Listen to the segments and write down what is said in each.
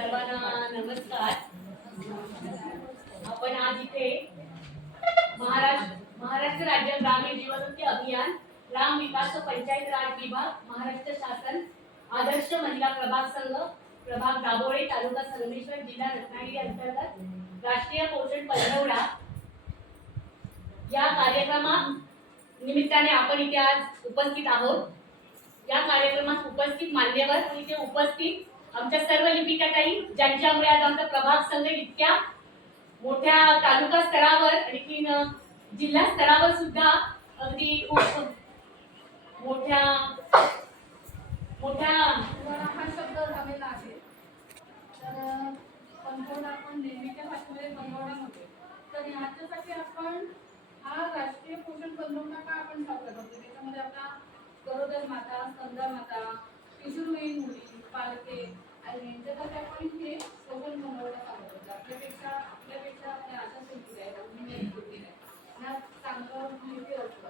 सर्वांना नमस्कार. आपण आज इथे महाराष्ट्र महाराष्ट्र राज्य ग्रामीण जीवनमुक्ती अभियान ग्राम विकास व पंचायत राज विभाग महाराष्ट्र शासन आदर्श महिला प्रभाग संघ प्रभाग दाभोळे तालुका संगमेश्वर जिल्हा रत्नागिरी अंतर्गत राष्ट्रीय पोषण पंधरवडा. या कार्यक्रमा निमित्ताने आपण इथे आज उपस्थित आहोत. या कार्यक्रमात उपस्थित मान्यवर इथे उपस्थित आमच्या सर्व लिपिका काही ज्यांच्यामुळे आज आमचा प्रभाग संघ इतक्या मोठ्या तालुका स्तरावर आणखीन जिल्हा स्तरावर सुद्धा अगदी मोठ्या मोठ्या हा शब्द झालेला आहे. तर पंधरवडा आपण नेहमीच्या भाषेमध्ये पंधरवडा होते. तर याच्यासाठी आपण हा राष्ट्रीय पोषण पंधरवडा का आपण साजरा करतो त्याच्यामध्ये आपला गरोदर माता स्तंदा माता किशोरवयीन मुली पालके आणि यांच्यासाठी आपण हे पोषण बनवण्यात आलं होतं. आपल्यापेक्षा आपल्यापेक्षा आपल्या आशा शिल्पी आहेत. आहे. चांगलं माहिती असतं.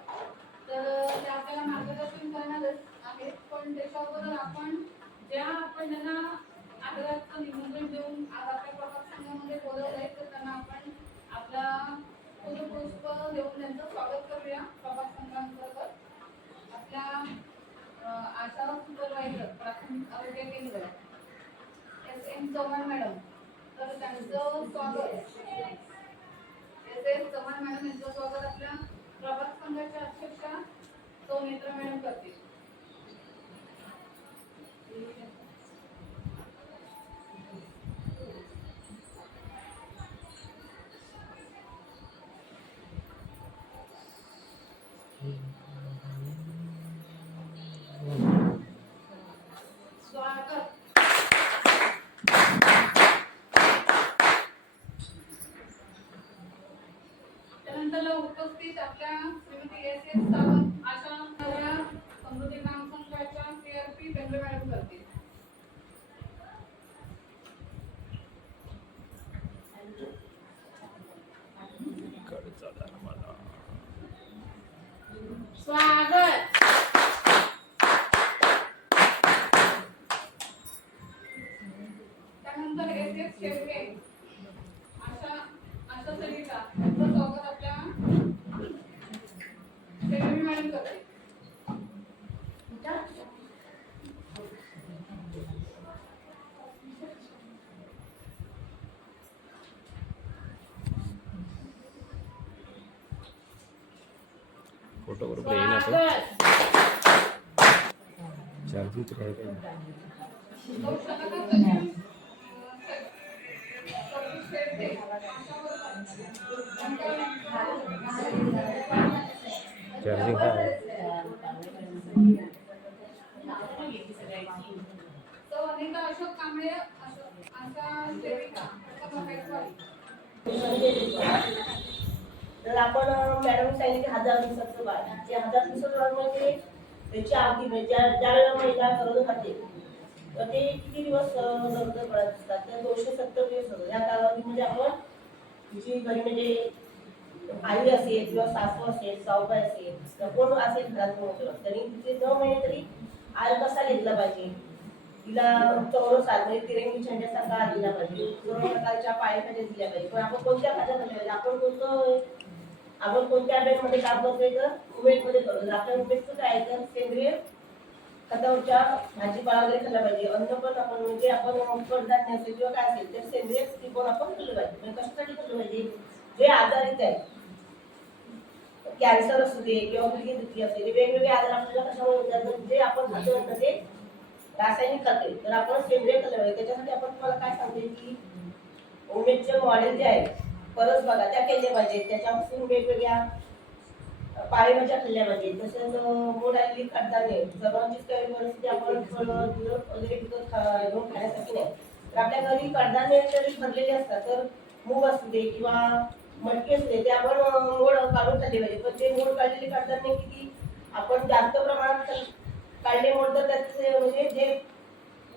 तर ते आपल्याला मार्गदर्शन करणारच आहेत. पण त्याच्याबरोबर आपण ज्या आपण त्यांना आग्रहाचं निमंत्रण देऊन आज आपल्या प्रभाग संघामध्ये बोलवलं आहे तर त्यांना आपण आपला पुष्प देऊन त्यांचं स्वागत करूया प्रभाग संघांतर्गत आपल्या अं, आशा सुपरवायझर प्राथमिक आरोग्य केंद्र एस एम चव्हाण मॅडम. तर त्यांचं स्वागत. एस एस चव्हाण मॅडम यांचं स्वागत आपल्या श्रीमती एस एस सावंत आशा समृद्धी ग्राम संघाच्या सीआरपी बेंगळे मॅडम करतील. स्वागत फोटो बरोबर आता. स्वागत चार्जिंग तर आहे का? गौशाला महागाईवाडी. तर आपण मॅडम सांगितले हजार दिवसाचं बाळ. जे हजार दिवसाचं बाळ म्हणजे त्याची अवधी म्हणजे ज्या वेळेला महिला गरोदर खाते तर ते किती दिवस अं, गरोदर पडत असतात तर दोनशे सत्तर दिवस होतो या कालावधीमध्ये आपण तिची घरी म्हणजे आई असेल किंवा सासू असेल सावबाई असेल किंवा कोण असेल घरात कोण असेल तरी तिचे नऊ महिने तरी आळ कसा घेतला पाहिजे? तिला चौरस आल म्हणजे तिरंगी झेंड्यासारखा आळ दिला पाहिजे. दोन प्रकारच्या पायाखाली दिल्या पाहिजे. पण आपण कोणत्या खात्या खाल्ल्या पाहिजे? आपण कोणतं आपण कोणत्या बँकमध्ये काम करतोय तर उमेदमध्ये करतो आपल्या उमेदचं काय आहे तर सेंद्रिय खतावरच्या भाजीपाला वगैरे खाल्ला पाहिजे. अन्न पण आपण म्हणजे आपण कडधान्य असेल किंवा काय असेल तर सेंद्रिय ती पण आपण खाल्लं पाहिजे. म्हणजे कशासाठी खाल्लं पाहिजे? जे आजारित आहे कॅन्सर असू दे किंवा मुलगी दुखी असू दे वेगवेगळे आजार आपल्याला कशामुळे होतात? जे आपण खातो ना ते रासायनिक खाते तर आपण सेंद्रिय खाल्लं त्याच्यासाठी आपण तुम्हाला काय सांगते की उमेदचे मॉडेल जे आहे परत बघा त्या केल्या पाहिजेत. त्याच्यापासून वेगवेगळ्या पाळीभाज्या खाल्ल्या पाहिजेत. तसंच मोड आलेली कडधान्य सर्वांचीच काही परिस्थिती आपण फळं दूध वगैरे विकत खा घेऊन खाण्यासाठी नाही. तर आपल्या घरी कडधान्य जरी भरलेले असतात तर मूग असू दे किंवा मटकी नाही ते आपण मोड काढून खाल्ले पाहिजे. पण ते मोड काढलेले काढताना किती आपण जास्त प्रमाणात काढले मोड तर त्याचे म्हणजे जे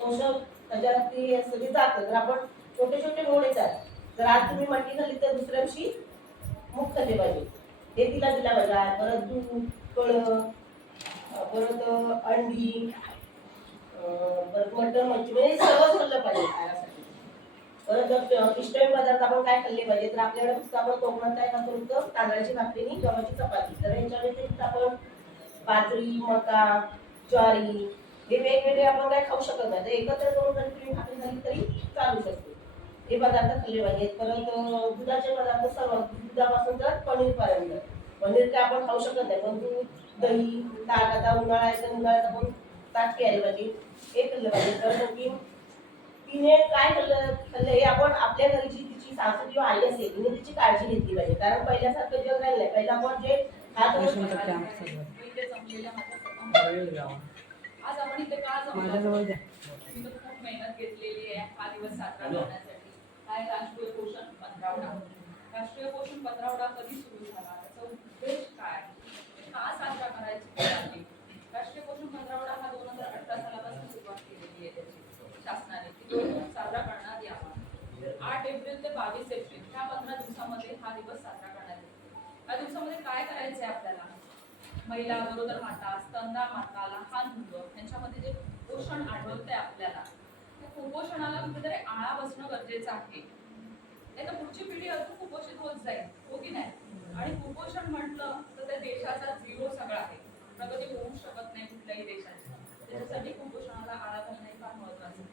पोषक त्याच्यावरती असं ते जातं. तर आपण छोटे छोटे मोड येतात जर आज तुम्ही मटकी खाल्ली तर दुसऱ्या दिवशी मूग खाल्ले पाहिजे. ते तिला दिला पाहिजे. परत दूध फळं परत अंडी परत मटण मच्छी म्हणजे सगळं खाल्लं पाहिजे. परत जर पिष्टमी पदार्थ आपण काय खाल्ले पाहिजे? तर आपल्याकडे फक्त आपण कोकणात काय खातो फक्त तांदळाची भाकरी आणि गव्हाची चपाती. तर यांच्या व्यतिरिक्त आपण बाजरी मका ज्वारी हे वेगवेगळे आपण काय खाऊ शकत नाही. तर एकत्र करून जरी तुम्ही भाकरी झाली तरी चालू शकते. हे पदार्थ खाल्ले पाहिजेत. परत दुधाचे पदार्थ सर्व दुधापासून तर पनीरपर्यंत. पनीर काय आपण खाऊ शकत नाही पण दूध दही ताक. आता उन्हाळा आहे तर उन्हाळ्यात आपण ताक प्यायला पाहिजे. हे खाल्लं पाहिजे. तर आणखी तिने काय हे आपण आपल्या घरची तिची सासू किंवा आई असेल तिने तिची काळजी घेतली पाहिजे. कारण पहिल्यासारखं जग राहिलं नाही पहिला आपण जे होतो. आज आपण इथे का जमलो मी तर खूप मेहनत घेतलेली आहे हा दिवस साजरा करण्यासाठी. हा राष्ट्रीय पोषण पंधरावडा. राष्ट्रीय पोषण पंधरावडा कधी सुरू झाला? त्याचा उद्देश काय? का साजरा करायची? राष्ट्रीय पोषण पंधरावडा हा दोन हजार अठरा सालापासून सुरुवात केलेली आहे त्याची शासनाने ती दोन साजरा करण्यात यावा आठ एप्रिल ते बावीस एप्रिल. ह्या पंधरा दिवसामध्ये हा दिवस साजरा करण्यात येतो. या दिवसामध्ये काय करायचंय आपल्याला? महिला गरोदर माता स्तनदा माता लहान मुलं यांच्यामध्ये जे कुपोषण आढळतंय आपल्याला त्या कुपोषणाला कुठेतरी आळा बसणं गरजेचं आहे. नाही तर पुढची पिढी अजून कुपोषित होत जाईल हो की नाही? आणि कुपोषण म्हटलं तर त्या देशाचा झिरो सगळा आहे. प्रगती होऊ शकत नाही कुठल्याही देशाची. त्याच्यासाठी कुपोषणाला आळा घालणं हे फार महत्वाचं आहे.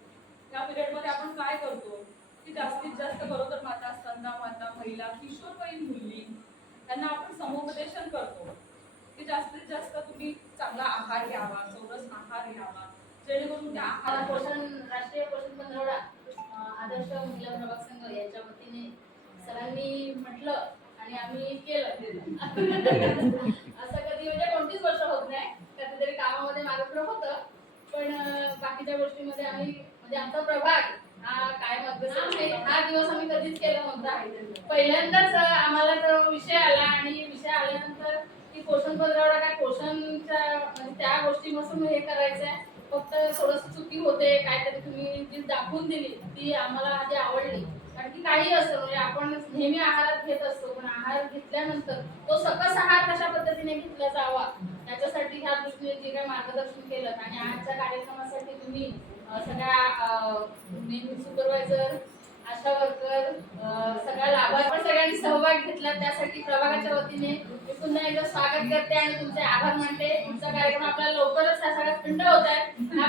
या पिरियडमध्ये आपण काय करतो? की जास्तीत जास्त गरोदर माता असताना माता महिला किशोरवयीन मुली त्यांना आपण समुपदेशन करतो. की जास्तीत जास्त तुम्ही चांगला आहार घ्यावा चौरस आहार घ्यावा. जेणेकरून त्या आहार पोषण राष्ट्रीय पोषण पंधरवडा आदर्श महिला प्रभाग संघ यांच्या वतीने सरांनी म्हटलं आणि आम्ही केलं. असं कधी म्हणजे कोणतीच गोष्ट होत नाही. कधीतरी कामामध्ये मार्गक्रम होतं. पण बाकीच्या गोष्टीमध्ये आम्ही म्हणजे आमचा प्रभाग काय कायम म्हणजे हा दिवस आम्ही कधीच केला नव्हता. पहिल्यांदाच आम्हाला तो विषय आला आणि विषय आल्यानंतर की पोषण पंधरवडा काय पोषणच्या म्हणजे त्या गोष्टीपासून हे करायचंय. फक्त थोडस चुकी होते काहीतरी तुम्ही जी दाखवून दिली ती आम्हाला आधी आवडली. कारण की काही असतं म्हणजे आपण नेहमी आहारात घेत असतो पण आहार घेतल्यानंतर तो सकस आहार कशा पद्धतीने घेतला जावा त्याच्यासाठी ह्या दृष्टीने जे काही मार्गदर्शन केलं. आणि आजच्या कार्यक्रमासाठी तुम्ही सगळ्या सुपरवायझर आशा वर्कर सगळ्या लाभार्थी पण सगळ्यांनी सहभाग घेतला त्यासाठी प्रभागाच्या वतीने. मी पुन्हा एकदा स्वागत करते आणि तुमचे आभार मानते. तुमचा कार्यक्रम आपल्याला लवकरच हा सगळा थंड होत आहे.